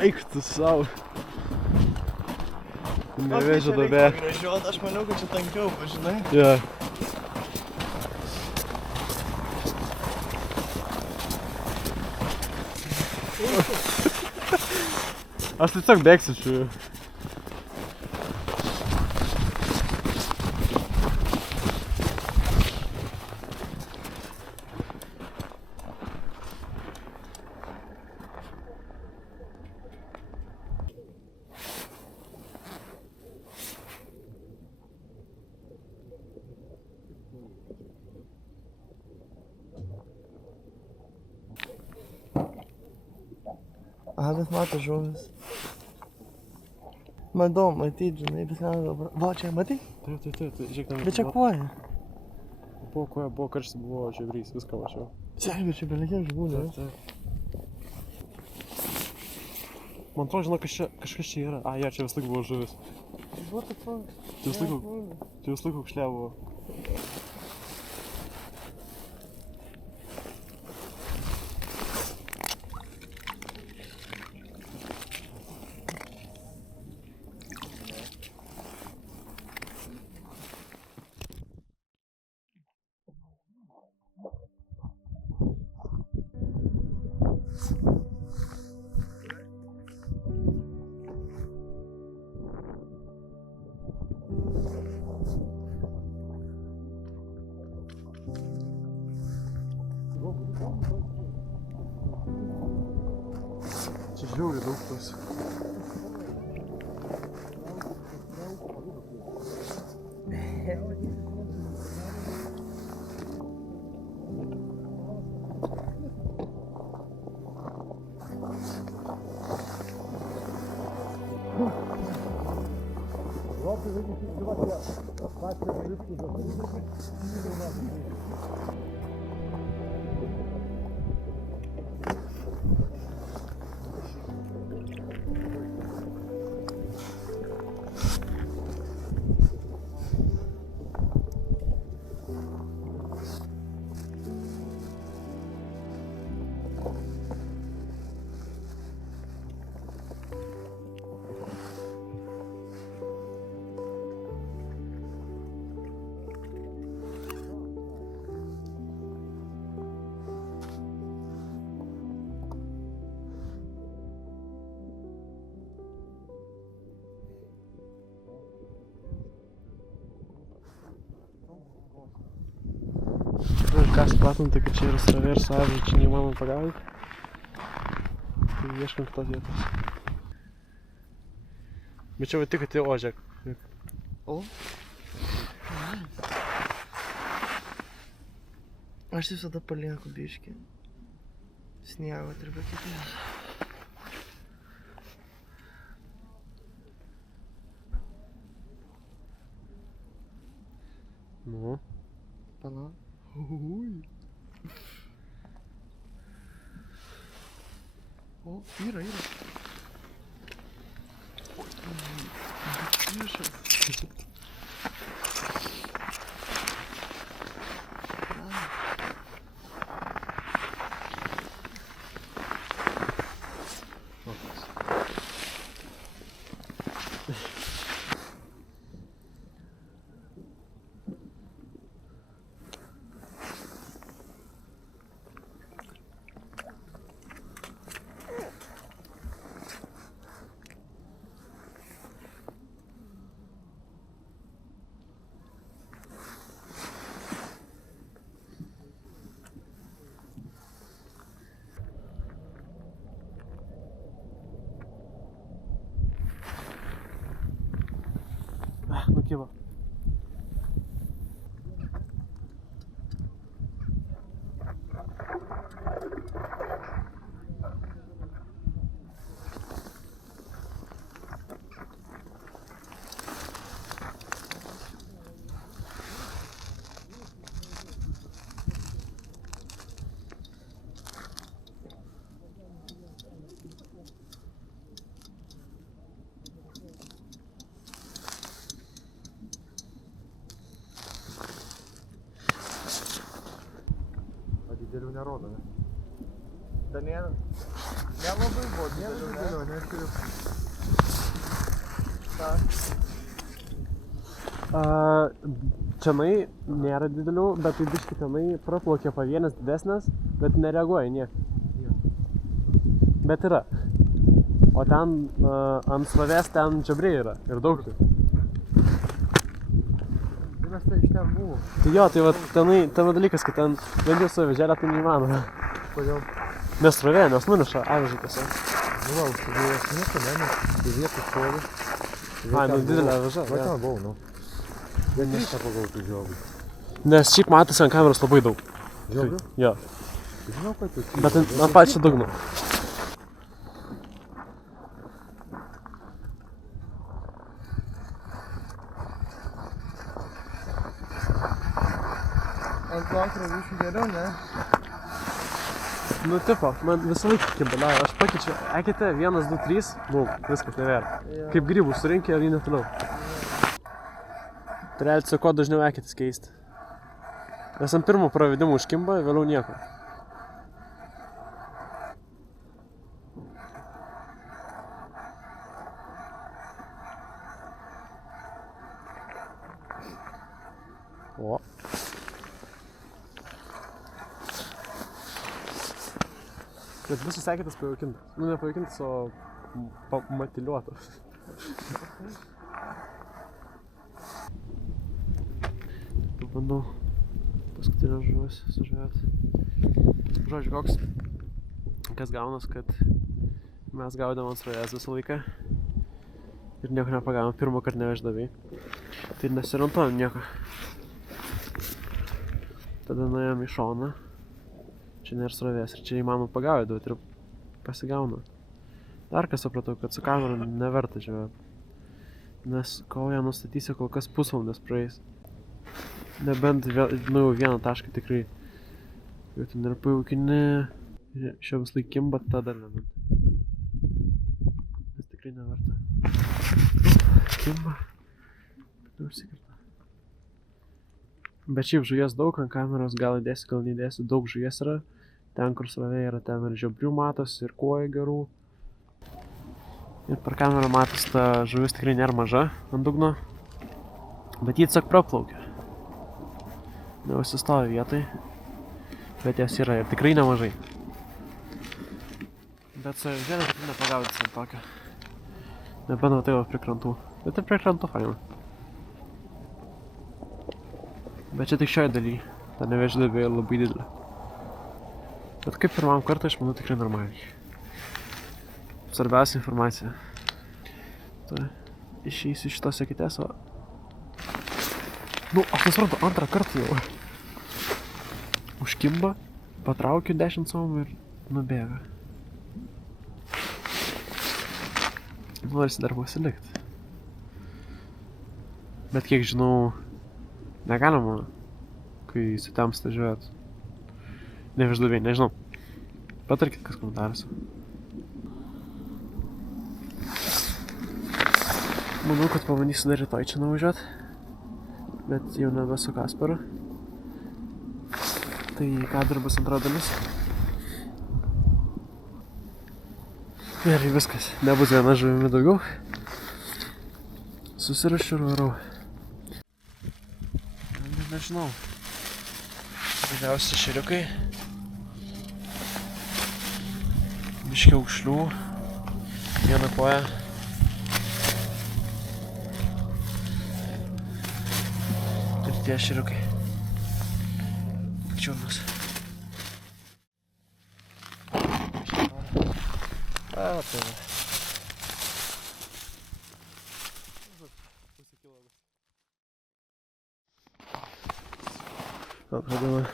Eik tu savo. Nevėžio duobė. Aš maniau, kad čia tankiau, žinai. Jo. Aš tiesiog bėgsiu šių. Aha, bet mato žuvis. Man įdomu matyt, žinai, bet ne dabar. Va, čia matai? Taip, žiūrėk ten. Bet čia koja. Buvo koja, buvo karštis, buvo ževrys, viską mačiau. Čia čia belekiek žuvų, ne? Taip. Man atrodo, žinau, kažkas čia yra. A, čia vis laik buvo žuvis. What the fuck? Čia vis laik aukšlė buvo. Čia žiauriai daug tos. Ką supratom, tai kad čia yra srovė ir suažė, čia neįmanoma pagaudyti. Tai ieškam kitos vietos. Bet čia va tik atėjo ožek. O? Aš visada palieku biškį. Sniego turbūt kitiems. Nu. Pala. Ui. O, yra. Nukibo. Didelių nerodo, ne? Daniela? Nelabai buvo didelio, ne? Čianai nėra didelių, bet tai biški tenai praplaukia pavienes didesnės, bet nereaguoja niek. Bet yra. O ten ant srovės ten džabriai yra ir daug jų. Mes tai iš ten buvo. Tai jo, tai va tenai, tame dalykas, kad ten bent jau su veželė tai neįmanoma. Kodėl? Nes srovė, nes nuneša avižį tiesiog. Nu va, užsidėjęs nieko, ne, tai vietų stovi. Ai, nu didelė aviža. Va ten buvau, nu. Bet neša pagautų žiogų. Nes šiaip matosi ant kameros labai daug. Žiogų? Jo. Žinau, kad tu... Bet ant pačio dugno. Ant vakaro biškį geriau, ne? Nu tipo, man visą laiką kibalioja, aš pakeičiu eketę 1, 2, 3, bum, viskas nevėra. Kaip grybų surinkė ir jį netoliau. Tai reikia kuo dažniau eketės keisti. Nes ant pirmo pravedimo užkimba, vėliau nieko. O. Bet visus eketės pajaukintas. Nu, ne pajaukintas, o matiliuotas. Bandau paskutinės žuvis sužvėt. Žodžiu, kas gaunas, kad mes gaudėm ant srovės visą laiką ir nieko nepagavom, pirmą kartą neveždavai. Tai nesiorientuojam nieko. Tada nuėjom į šoną. Čia nėra srovės ir čia įmanoma pagaudyti ir pasigauna. Dar ką supratau, kad su kamera neverta žiūrėti. Nes kol ją nustatysi, kol kas pusvalandis praeis. Nebent vieną tašką tikrai jau ten ir pajaukini, šio vis laik kimba, tada nebent. Nes tikrai neverta. Kimba, bet neužsikirta. Bet šiaip žuvies daug, ant kameros gal įdėsiu, gal neįdėsiu, daug žuvies yra. Ten, kur srovė yra, ten ir žiobrių matosi, ir kuojų gerų. Ir per kamerą matosi, ta žuvis tikrai nėra maža ant dugno. Bet jį tiesiog praplaukia. Neužsistovi vietai, bet jas yra ir tikrai nemažai. Bet su žemė tikrai nepagaudysi ant tokio. Nebent va tai va prie krantų. Bet ir prie krantų faina. Bet čia tik šioj daly. Ta neveždavė labai didelė. Bet kaip pirmam kartą, aš manau tikrai normaliai. Svarbiausia informacija. Tai išeisiu iš šitos eketės, o... Nu, aš nesuprantu, antrą kartą jau. Užkimba, patraukiu 10 cm ir nubėga. Norisi dar pasilikt. Bet kiek žinau, negalima, kai sutemsta žiūrėt. Neveždavėjai, nežinau. Patarkit kas komentaruose. Manau, kad pabandysiu dar rytoj čia nuvažiuot. Bet jau nebe su Kasparu. Tai kadro bus antra dalis. Ir viskas. Nebus viena žuvimi daugiau. Susirašiu ir varau. Nežinau. Didžiausi šeriukai. Biški aukšlių. Viena koja. Ir tie šeriukai. Čiurnas. A, tai va. Antrą dieną.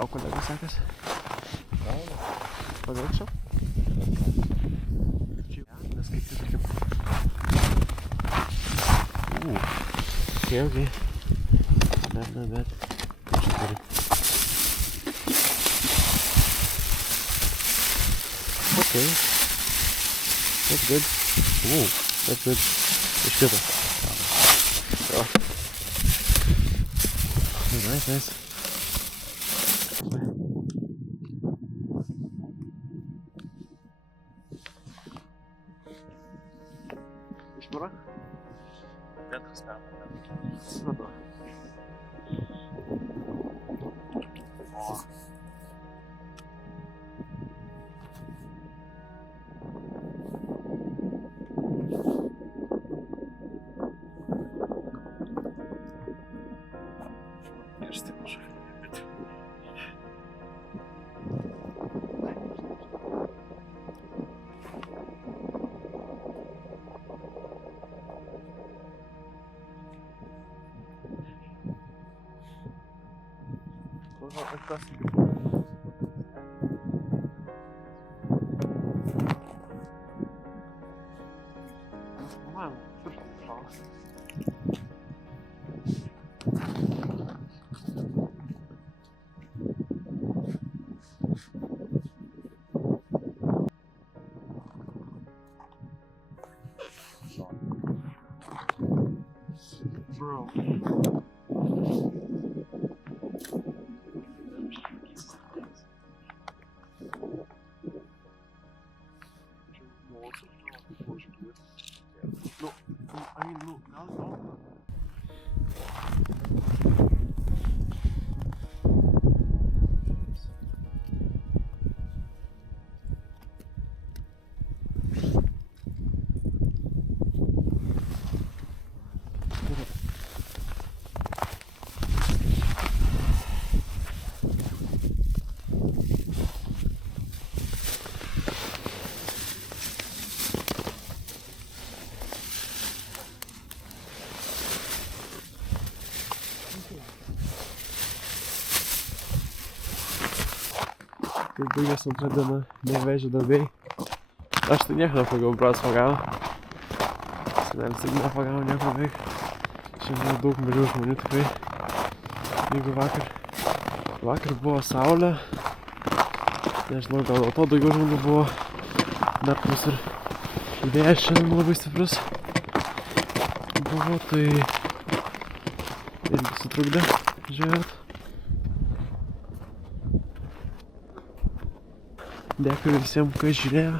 tau kolega sekasi? Pagalgščiau? Nes kaip tai tokia... Okay. Bet... Čia turi. Okay. That's good. That's good. Iškrito. Jo. Nice. Išmara? Metras metų. Supratau. Kirsti mažai. Gal kažkas. Man, pirštas šalas. Bro. Tai baigęs antrą dieną nevežė darbai. Aš tai nieko nepagavau, bras pagavo. Senelis irgi nepagavo nieko beveik. Šiandien daug mažiau žmonių tikrai negu vakar. Vakar buvo saulė. Nežinau, gal dėl to daugiau žmonių buvo. Dar plus ir vėjas šiandien labai stiprus buvo, tai irgi sutrukdė žiūrėt. Dėkui visiems, kas žiūrėjo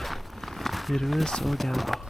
ir viso gero.